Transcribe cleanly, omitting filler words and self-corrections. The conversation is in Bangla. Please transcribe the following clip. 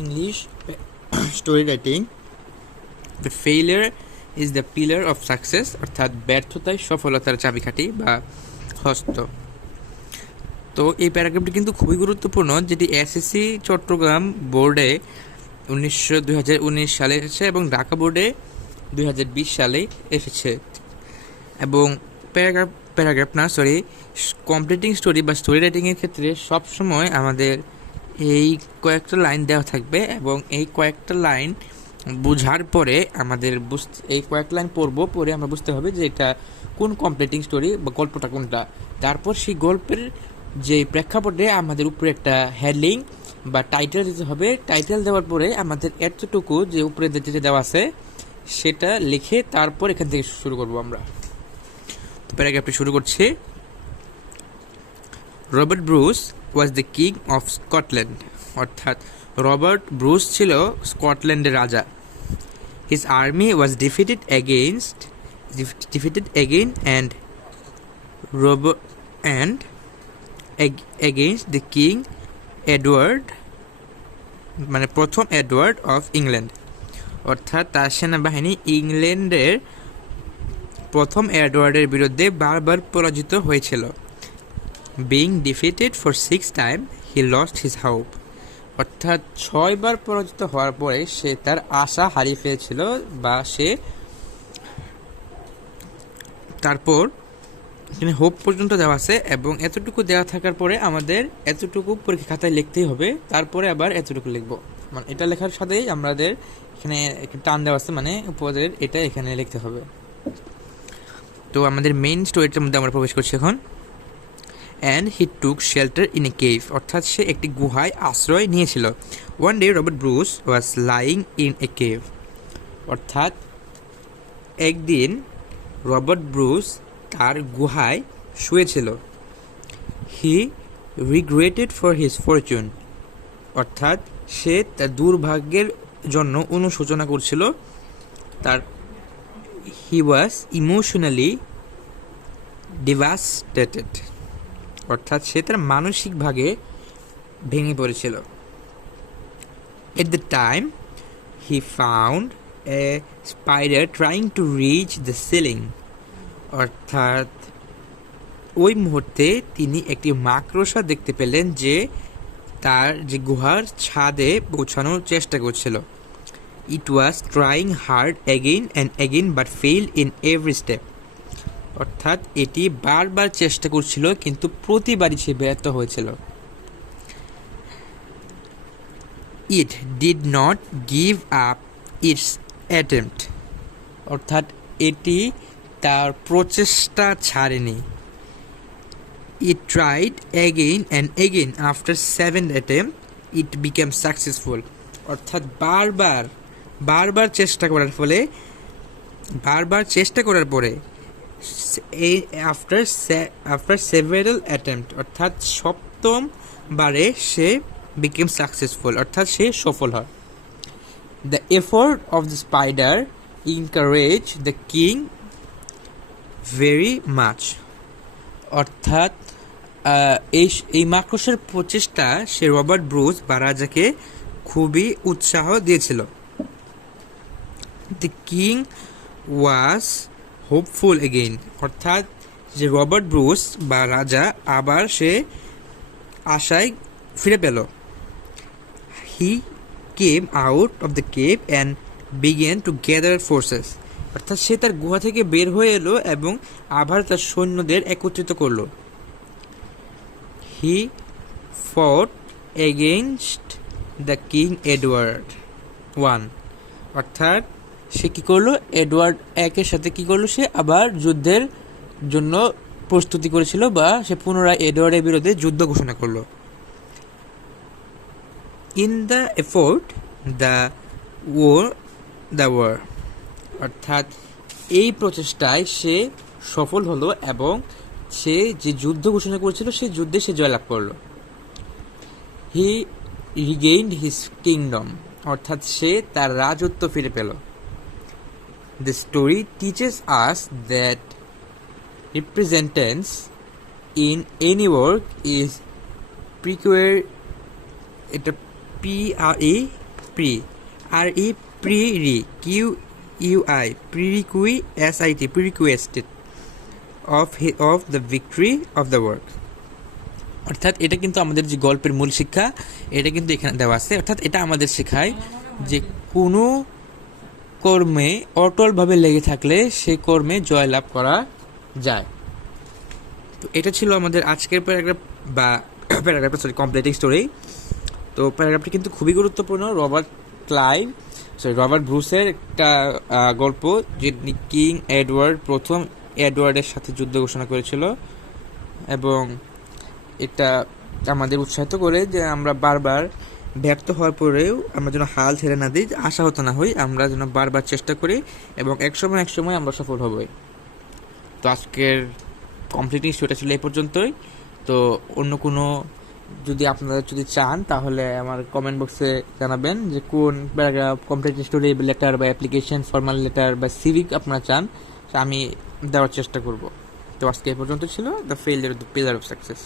English story writing. The failure is the pillar of success, অর্থাৎ ব্যর্থতাই সফলতার চাবিকাঠি বা হস্ত। তো এই প্যারাগ্রাফটি কিন্তু খুবই গুরুত্বপূর্ণ, যেটি এসএসসি চট্টগ্রাম বোর্ডে 2019 সালে এসেছে এবং ঢাকা বোর্ডে 2020 সালে এসেছে। এবং কমপ্লিটিং স্টোরি বা স্টোরি রাইটিংয়ের ক্ষেত্রে সবসময় আমাদের এই কয়েকটা লাইন দেওয়া থাকবে এবং এই কয়েকটা লাইন বোঝার পরে আমাদের এই কয়েকটা লাইন পড়ে আমরা বুঝতে হবে যে এটা কোন কমপ্লিটিং স্টোরি বা গল্পটা কোনটা। তারপর সেই গল্পের যে প্রেক্ষাপটে আমাদের উপরে একটা হেডলিং বা টাইটেল দিতে হবে। টাইটেল দেওয়ার পরে আমাদের এতটুকু যে উপরে যেটা দেওয়া আছে সেটা লিখে তারপর এখান থেকে শুরু করব আমরা। তো প্যারাগ্রাফটি শুরু করছি। Robert Bruce was the king of Scotland, অর্থাৎ রবার্ট ব্রুস ছিল স্কটল্যান্ডের রাজা। His army was defeated again against the King Edward, মানে প্রথম এডওয়ার্ড অফ ইংল্যান্ড, অর্থাৎ তার সেনাবাহিনী ইংল্যান্ডের প্রথম এডওয়ার্ডের বিরুদ্ধে বারবার পরাজিত হয়েছিল। Being defeated for 6 times, he lost his hope, অর্থাৎ 6 বার পরাজিত হওয়ার পরে সে তার আশা হারিয়ে ফেলেছিল বা সে তারপর এখানে হোপ পর্যন্ত দেওয়া আছে এবং এতটুকু দেওয়া থাকার পরে আমাদের এতটুকু পরীক্ষা খাতায় লিখতেই হবে, তারপরে আবার এতটুকু লিখবো। মানে এটা লেখার সাথেই আমাদের এখানে টান দেওয়া আছে, মানে উপরের এটা এখানে লিখতে হবে। তো আমাদের মেইন স্টোরিটার মধ্যে আমরা প্রবেশ করছি এখন। And he took shelter in a cave, অর্থাৎ সে একটি গুহায় আশ্রয় নিয়েছিল। One day Robert Bruce was lying in a cave, অর্থাৎ একদিন রবার্ট ব্রুস তার গুহায় শুয়েছিল। হি রিগ্রেটেড ফর হিজ ফরচুন, অর্থাৎ সে তার দুর্ভাগ্যের জন্য অনুশোচনা করছিল। তার হি ওয়াজ ইমোশনালি ডিভাস্টেটেড, অর্থাৎ সে তার মানসিকভাবে ভেঙে পড়েছিল। At the time he found a spider trying to reach the ceiling, অর্থাৎ ওই মুহূর্তে তিনি একটি মাকড়সা দেখতে পেলেন যে তার যে গুহার ছাদে পৌঁছানোর চেষ্টা করছিল। It was trying hard again and again but fail in every step, অর্থাৎ এটি বারবার চেষ্টা করছিল কিন্তু প্রতিবারই সে ব্যর্থ হয়েছিল। It did not give up its attempt, অর্থাৎ এটি তার প্রচেষ্টা ছাড়েনি। It tried again and again after 7 attempt it became successful, অর্থাৎ বারবার চেষ্টা করার পরে আফটার সেভারাল অ্যাটেম্প্ট, অর্থাৎ 7ম বারে সে বিকেম সাকসেসফুল, অর্থাৎ সে সফল হয়। The effort of the spider encourage the king very much, অর্থাৎ এই মাকড়সার প্রচেষ্টা সে রবার্ট ব্রুস বা রাজাকে খুবই উৎসাহ দিয়েছিল। The king was hopeful again, অর্থাৎ যে রবার্ট ব্রুস বা রাজা আবার সে আশায় ফিরে পেল। He came out of the cave and began to gather forces, অর্থাৎ সে তার গুহা থেকে বের হয়ে এলো এবং আবার তার সৈন্যদের একত্রিত করল। হি ফট এগেইনস্ট দ্য কিং এডওয়ার্ড 1, অর্থাৎ সে কী করলো, এডওয়ার্ড 1-এর সাথে কী করলো, সে আবার যুদ্ধের জন্য প্রস্তুতি করেছিল বা সে পুনরায় এডওয়ার্ডের বিরুদ্ধে যুদ্ধ ঘোষণা করলো। In the effort the war, অর্থাৎ এই প্রচেষ্টায় সে সফল হলো এবং সে যে যুদ্ধ ঘোষণা করেছিল সেই যুদ্ধে সে জয়লাভ করলো। হি রিগেইনড হিজ কিংডম, অর্থাৎ সে তার রাজত্ব ফিরে পেল। The story teaches us that perseverance in any work is prerequisite, এটা PRE pre, R E pre re, Q U I, prerequi S I T, prerequisite of the victory of the work. অর্থাৎ এটা কিন্তু আমাদের যে গল্পের মূল শিক্ষা, এটা কিন্তু এখানে দেওয়া আছে। অর্থাৎ এটা আমাদের শেখায় যে কোনো কর্মে অটলভাবে লেগে থাকলে সেই কর্মে জয়লাভ করা যায়। তো এটা ছিল আমাদের আজকের প্যারাগ্রাফ বা কমপ্লিটিং স্টোরি। তো প্যারাগ্রাফটি কিন্তু খুবই গুরুত্বপূর্ণ। রবার্ট ব্রুসের একটা গল্প, যিনি কিং এডওয়ার্ড প্রথম এডওয়ার্ডের সাথে যুদ্ধ ঘোষণা করেছিল, এবং এটা আমাদের উৎসাহিত করে যে আমরা বারবার ব্যর্থ হওয়ার পরেও আমরা যেন হাল ছেড়ে না দিই, আশাহত না হই, আমরা যেন বারবার চেষ্টা করি এবং একসময় আমরা সফল হবই। তো আজকের কমপ্লিটিং স্টোরিটা ছিল এই পর্যন্তই। তো অন্য কোনো যদি আপনারা যদি চান তাহলে আমার কমেন্ট বক্সে জানাবেন যে কোন প্যারাগ্রাফ, কমপ্লিটিং স্টোরি, লেটার বা অ্যাপ্লিকেশন, ফর্মাল লেটার বা সিভিক আপনারা চান, আমি দেওয়ার চেষ্টা করব। তো আজকে এই পর্যন্ত ছিল the failure the pillar of success.